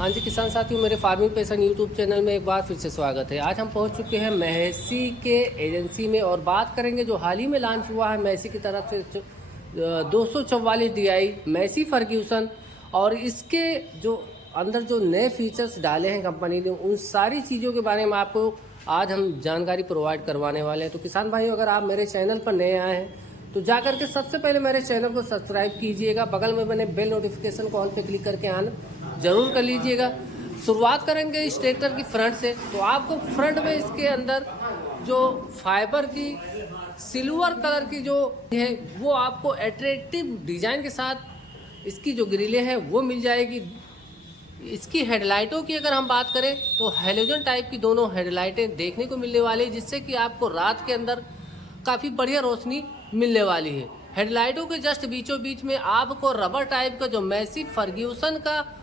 हाँ जी किसान साथियों, मेरे फार्मिंग पैशन यूट्यूब चैनल में एक बार फिर से स्वागत है। आज हम पहुंच चुके हैं महसी के एजेंसी में और बात करेंगे जो हाल ही में लॉन्च हुआ है महसी की तरफ से 244 DI महसी फर्ग्यूसन, और इसके जो अंदर जो नए फीचर्स डाले हैं कंपनी ने, उन सारी चीज़ों के बारे में आपको आज हम जानकारी प्रोवाइड करवाने वाले हैं। तो किसान भाइयों, अगर आप मेरे चैनल पर नए आए हैं तो जाकर के सबसे पहले मेरे चैनल को सब्सक्राइब कीजिएगा, बगल में बने बेल नोटिफिकेशन कॉल पे क्लिक करके आन जरूर कर लीजिएगा। शुरुआत करेंगे इस ट्रैक्टर की फ्रंट से। तो आपको फ्रंट में इसके अंदर जो फाइबर की सिल्वर कलर की जो है वो आपको अट्रैक्टिव डिजाइन के साथ इसकी जो ग्रिलें हैं वो मिल जाएगी। इसकी हेडलाइटों की अगर हम बात करें तो हैलोजन टाइप की दोनों हेडलाइटें देखने को मिलने वाली है, जिससे कि आपको रात के अंदर काफ़ी बढ़िया रोशनी मिलने वाली है। हेडलाइटों के जस्ट बीचों बीच में आपको रबर टाइप का जो मैसी फर्ग्यूसन का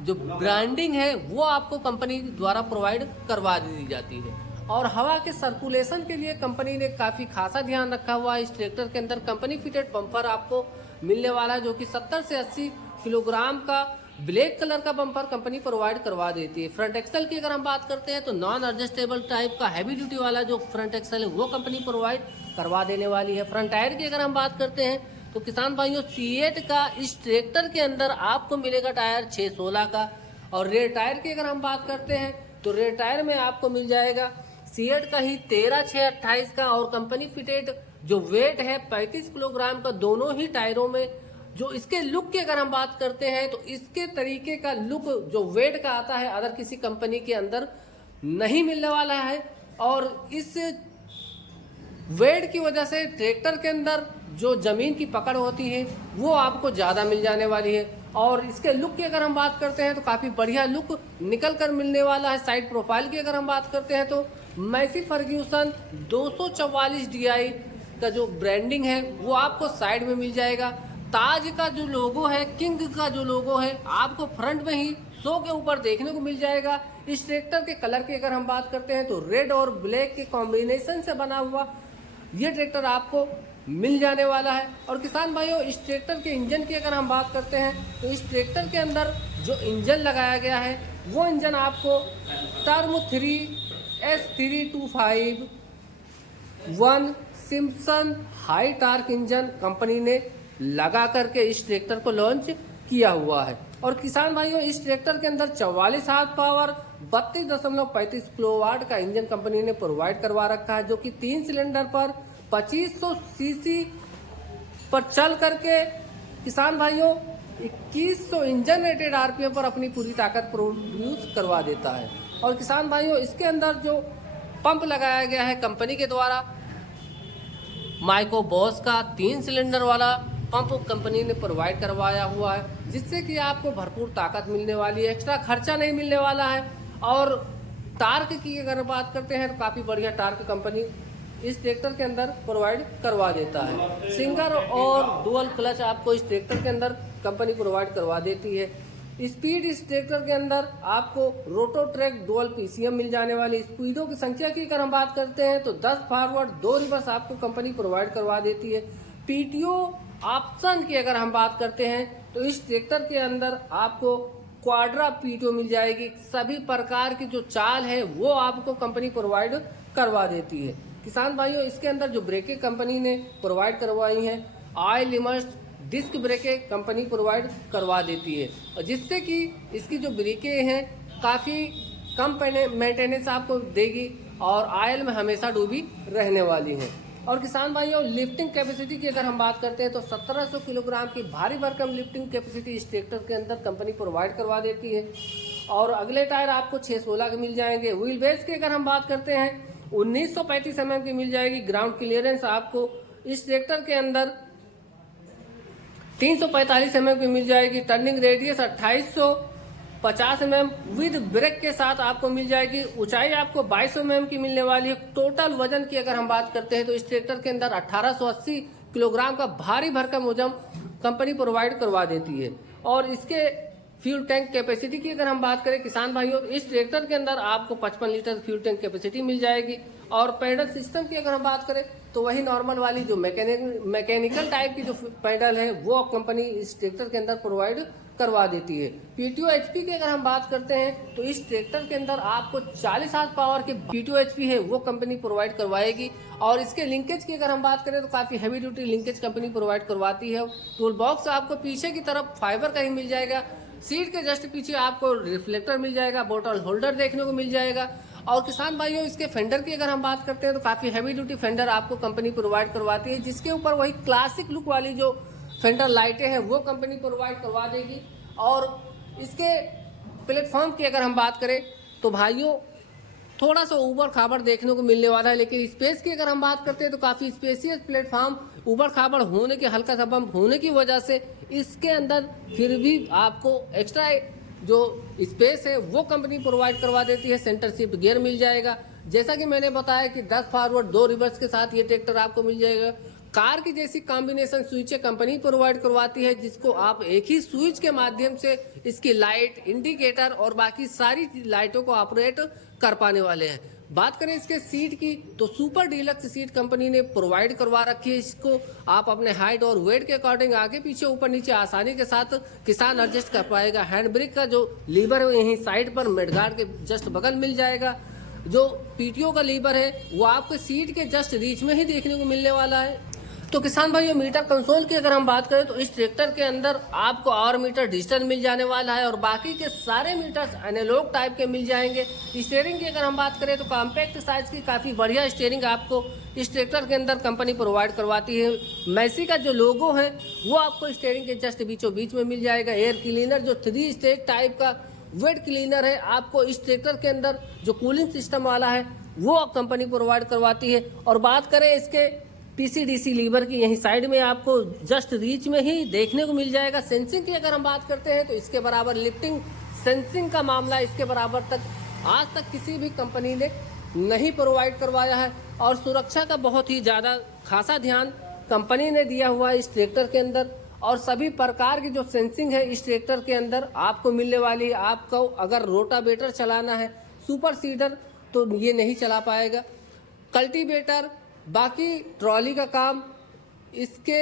जो ब्रांडिंग है वो आपको कंपनी द्वारा प्रोवाइड करवा दी जाती है। और हवा के सर्कुलेशन के लिए कंपनी ने काफ़ी खासा ध्यान रखा हुआ है। इस ट्रैक्टर के अंदर कंपनी फिटेड बम्पर आपको मिलने वाला है, जो कि 70 से 80 किलोग्राम का ब्लैक कलर का बम्पर कंपनी प्रोवाइड करवा देती है। फ्रंट एक्सल की अगर हम बात करते हैं तो नॉन एडजस्टेबल टाइप का हैवी ड्यूटी वाला जो फ्रंट एक्सल है वो कंपनी प्रोवाइड करवा देने वाली है। फ्रंट टायर की अगर हम बात करते हैं तो किसान भाइयों, सीएट का इस ट्रैक्टर के अंदर आपको मिलेगा टायर 616 का। और रेयर टायर की अगर हम बात करते हैं तो रेयर टायर में आपको मिल जाएगा सीएट का ही 13/6/28 का, और कंपनी फिटेड जो वेट है 35 किलोग्राम का दोनों ही टायरों में। जो इसके लुक की अगर हम बात करते हैं तो इसके तरीके का लुक जो वेट का आता है अदर किसी कंपनी के अंदर नहीं मिलने वाला है, और इस वेट की वजह से ट्रैक्टर के अंदर जो जमीन की पकड़ होती है वो आपको ज़्यादा मिल जाने वाली है। और इसके लुक की अगर हम बात करते हैं तो काफ़ी बढ़िया लुक निकल कर मिलने वाला है। साइड प्रोफाइल की अगर हम बात करते हैं तो मैसी फर्ग्यूसन 244 DI का जो ब्रांडिंग है वो आपको साइड में मिल जाएगा। ताज का जो लोगो है, किंग का जो लोगो है, आपको फ्रंट में ही 100 के ऊपर देखने को मिल जाएगा। इस ट्रैक्टर के कलर की अगर हम बात करते हैं तो रेड और ब्लैक के कॉम्बिनेशन से बना हुआ ये ट्रैक्टर आपको मिल जाने वाला है। और किसान भाइयों, इस ट्रैक्टर के इंजन की अगर हम बात करते हैं तो इस ट्रैक्टर के अंदर जो इंजन लगाया गया है वो इंजन आपको term 3S325 Simpson high torque engine company ने लगा करके इस ट्रैक्टर को लॉन्च किया हुआ है। और किसान भाइयों, इस ट्रैक्टर के अंदर 44 हार्स पावर 32.35 किलोवाट का इंजन कंपनी ने प्रोवाइड करवा रखा है, जो कि 3 सिलेंडर पर 2500 सीसी पर चल करके किसान भाइयों 2100 इंजन रेटेड आरपीएम पर अपनी पूरी ताकत प्रोड्यूस करवा देता है। और किसान भाइयों, इसके अंदर जो पंप लगाया गया है कंपनी के द्वारा माइको बॉस का 3 सिलेंडर वाला पंप कंपनी ने प्रोवाइड करवाया हुआ है, जिससे कि आपको भरपूर ताकत मिलने वाली है, एक्स्ट्रा खर्चा नहीं मिलने वाला है। और टार्क की अगर बात करते हैं तो काफ़ी बढ़िया टार्क कंपनी इस ट्रैक्टर के अंदर प्रोवाइड करवा देता है। सिंगल और डुअल क्लच आपको इस ट्रैक्टर के अंदर कंपनी प्रोवाइड करवा देती है। स्पीड इस ट्रैक्टर के अंदर आपको रोटो ट्रैक डुअल PCM मिल जाने वाली। स्पीडों की संख्या की अगर हम बात करते हैं तो 10 फॉरवर्ड 2 रिवर्स आपको कंपनी प्रोवाइड करवा देती है। PTO ऑप्शन की अगर हम बात करते हैं तो इस ट्रैक्टर के अंदर आपको क्वाड्रा PTO मिल जाएगी। सभी प्रकार की जो चाल है वो आपको कंपनी प्रोवाइड करवा देती है। किसान भाइयों, इसके अंदर जो ब्रेकें कंपनी ने प्रोवाइड करवाई हैं, ऑयल इमर्स्ड डिस्क ब्रेकें कंपनी प्रोवाइड करवा देती है, और जिससे कि इसकी जो ब्रेकें हैं काफ़ी कम मेंटेनेंस आपको देगी और ऑयल में हमेशा डूबी रहने वाली हैं। और किसान भाइयों, लिफ्टिंग कैपेसिटी की अगर हम बात करते हैं तो 1700 किलोग्राम की भारी भरकम लिफ्टिंग कैपेसिटी इस ट्रैक्टर के अंदर कंपनी प्रोवाइड करवा देती है। और अगले टायर आपको 616 के मिल जाएंगे। व्हील बेस की अगर हम बात करते हैं 1935 mm की मिल जाएगी। ग्राउंड क्लियरेंस आपको इस ट्रैक्टर के अंदर 345 mm की मिल जाएगी। Turning radius 2850 mm with brake के साथ आपको मिल जाएगी। ऊंचाई आपको 2200 mm की मिलने वाली है। टोटल वजन की अगर हम बात करते हैं तो इस ट्रैक्टर के अंदर 1880 किलोग्राम का भारी भरकम वजन कंपनी प्रोवाइड करवा देती है। और इसके फ्यूल टैंक कैपेसिटी की अगर हम बात करें किसान भाइयों, इस ट्रैक्टर के अंदर आपको 55 लीटर फ्यूल टैंक कैपेसिटी मिल जाएगी। और पैडल सिस्टम की अगर हम बात करें तो वही नॉर्मल वाली जो मैकेनिकल टाइप की जो पैडल है वो कंपनी इस ट्रैक्टर के अंदर प्रोवाइड करवा देती है। PTO HP की अगर हम बात करते हैं तो इस ट्रैक्टर के अंदर आपको 40 हार्स पावर के PTO HP है वो कंपनी प्रोवाइड करवाएगी। और इसके लिंकेज की अगर हम बात करें तो काफ़ी heavy duty linkage company provide करवाती है। टूल बॉक्स आपको पीछे की तरफ फाइबर का ही मिल जाएगा। सीट के जस्ट पीछे आपको रिफ्लेक्टर मिल जाएगा, बोतल होल्डर देखने को मिल जाएगा। और किसान भाइयों, इसके फेंडर की अगर हम बात करते हैं तो काफ़ी हैवी ड्यूटी फेंडर आपको कंपनी प्रोवाइड करवाती है, जिसके ऊपर वही क्लासिक लुक वाली जो फेंडर लाइटें हैं वो कंपनी प्रोवाइड करवा देगी। और इसके प्लेटफॉर्म की अगर हम बात करें तो भाइयों थोड़ा सा ऊबड़ खाबड़ देखने को मिलने वाला है, लेकिन स्पेस की अगर हम बात करते हैं तो काफ़ी स्पेसियस प्लेटफॉर्म ऊबड़ खाबड़ होने के, हल्का सा बम्प होने की वजह से इसके अंदर फिर भी आपको एक्स्ट्रा जो स्पेस है वो कंपनी प्रोवाइड करवा देती है। सेंटर शिफ्ट गियर मिल जाएगा, जैसा कि मैंने बताया कि 10 फॉरवर्ड 2 रिवर्स के साथ ये ट्रैक्टर आपको मिल जाएगा। कार की जैसी कॉम्बिनेशन स्विचें कंपनी प्रोवाइड करवाती है, जिसको आप एक ही स्विच के माध्यम से इसकी लाइट, इंडिकेटर और बाकी सारी लाइटों को ऑपरेट कर पाने वाले हैं। बात करें इसके सीट की तो सुपर डीलक्स सीट कंपनी ने प्रोवाइड करवा रखी है। इसको आप अपने हाइट और वेट के अकॉर्डिंग आगे पीछे ऊपर नीचे आसानी के साथ किसान एडजस्ट कर पाएगा। हैंड ब्रेक का जो लीवर है यहीं साइड पर मेडगार्ड के जस्ट बगल मिल जाएगा। जो PTO का लीवर है वो आपको सीट के जस्ट रीच में ही देखने को मिलने वाला है। तो किसान भाइयों, मीटर कंसोल की अगर हम बात करें तो इस ट्रैक्टर के अंदर आपको और मीटर डिजिटल मिल जाने वाला है और बाकी के सारे मीटर्स एनालॉग टाइप के मिल जाएंगे। स्टीयरिंग की अगर हम बात करें तो कॉम्पैक्ट साइज की काफ़ी बढ़िया स्टीयरिंग आपको इस ट्रैक्टर के अंदर कंपनी प्रोवाइड करवाती है। मैसी का जो लोगो है वो आपको स्टीयरिंग के जस्ट बीचों बीच में मिल जाएगा। एयर क्लीनर जो 3 स्टेज टाइप का वेट क्लीनर है आपको इस ट्रैक्टर के अंदर जो कूलिंग सिस्टम वाला है वो कंपनी प्रोवाइड करवाती है। और बात करें इसके PCDC लीवर की, यहीं साइड में आपको जस्ट रीच में ही देखने को मिल जाएगा। सेंसिंग की अगर हम बात करते हैं तो इसके बराबर लिफ्टिंग सेंसिंग का मामला इसके बराबर तक आज तक किसी भी कंपनी ने नहीं प्रोवाइड करवाया है। और सुरक्षा का बहुत ही ज़्यादा खासा ध्यान कंपनी ने दिया हुआ है इस ट्रैक्टर के अंदर। और सभी प्रकार की जो सेंसिंग है इस ट्रैक्टर के अंदर आपको मिलने वाली है। आपको अगर रोटावेटर चलाना है, सुपर सीडर तो ये नहीं चला पाएगा। कल्टीवेटर, बाकी ट्रॉली का काम, इसके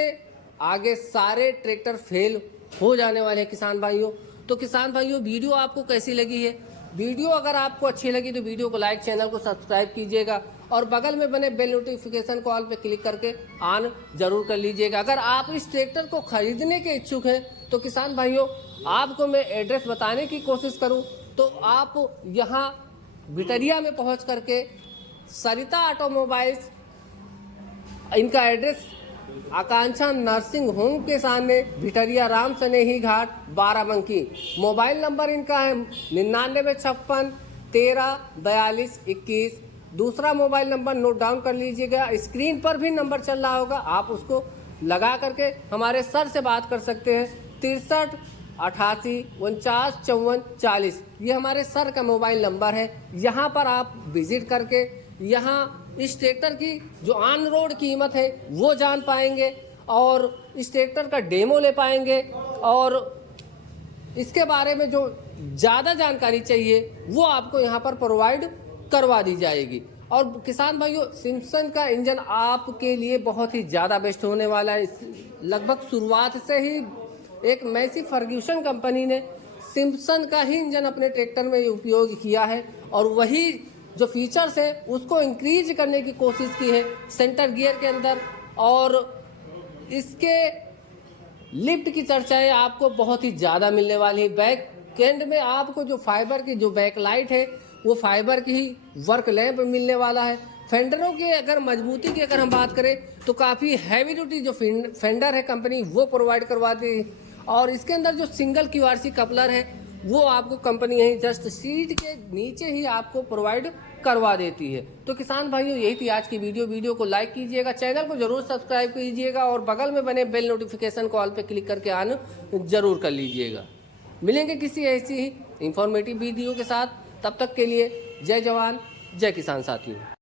आगे सारे ट्रैक्टर फेल हो जाने वाले हैं किसान भाइयों। तो किसान भाइयों, वीडियो आपको कैसी लगी है? वीडियो अगर आपको अच्छी लगी तो वीडियो को लाइक, चैनल को सब्सक्राइब कीजिएगा और बगल में बने बेल नोटिफिकेशन कॉल पे क्लिक करके ऑन जरूर कर लीजिएगा। अगर आप इस ट्रैक्टर को खरीदने के इच्छुक हैं तो किसान भाइयों, आपको मैं एड्रेस बताने की कोशिश करूं तो आप यहाँ भिटरिया में पहुँच करके सरिता ऑटोमोबाइल्स, इनका एड्रेस आकांक्षा नर्सिंग होम के सामने, भिटरिया राम सनेही घाट, बाराबंकी। मोबाइल नंबर इनका है 9956 13 42 21। दूसरा मोबाइल नंबर नोट डाउन कर लीजिएगा, स्क्रीन पर भी नंबर चल रहा होगा, आप उसको लगा करके हमारे सर से बात कर सकते हैं। 63 88 49 54 40 ये हमारे सर का मोबाइल नंबर है। यहाँ पर आप विजिट करके यहाँ इस ट्रैक्टर की जो ऑन रोड कीमत है वो जान पाएंगे और इस ट्रैक्टर का डेमो ले पाएंगे और इसके बारे में जो ज़्यादा जानकारी चाहिए वो आपको यहाँ पर प्रोवाइड करवा दी जाएगी। और किसान भाइयों, सिम्पसन का इंजन आपके लिए बहुत ही ज़्यादा बेस्ट होने वाला है। लगभग शुरुआत से ही एक मैसी फर्ग्यूसन कंपनी ने सिम्पसन का ही इंजन अपने ट्रैक्टर में उपयोग किया है और वही जो फीचर्स है उसको इंक्रीज करने की कोशिश की है सेंटर गियर के अंदर। और इसके लिफ्ट की चर्चाएं आपको बहुत ही ज़्यादा मिलने वाली है। बैक एंड में आपको जो फाइबर की जो बैक लाइट है वो फाइबर की ही वर्क लैंप मिलने वाला है। फेंडरों की अगर मजबूती की अगर हम बात करें तो काफ़ी हैवी ड्यूटी जो फेंडर है कंपनी वो प्रोवाइड करवाती है। और इसके अंदर जो सिंगल QRC कपलर है वो आपको कंपनी यही जस्ट सीट के नीचे ही आपको प्रोवाइड करवा देती है। तो किसान भाइयों, यही थी आज की वीडियो को लाइक कीजिएगा, चैनल को जरूर सब्सक्राइब कीजिएगा और बगल में बने बेल नोटिफिकेशन कॉल पे क्लिक करके ऑन जरूर कर लीजिएगा। मिलेंगे किसी ऐसी ही इंफॉर्मेटिव वीडियो के साथ, तब तक के लिए जय जवान जय किसान साथियों।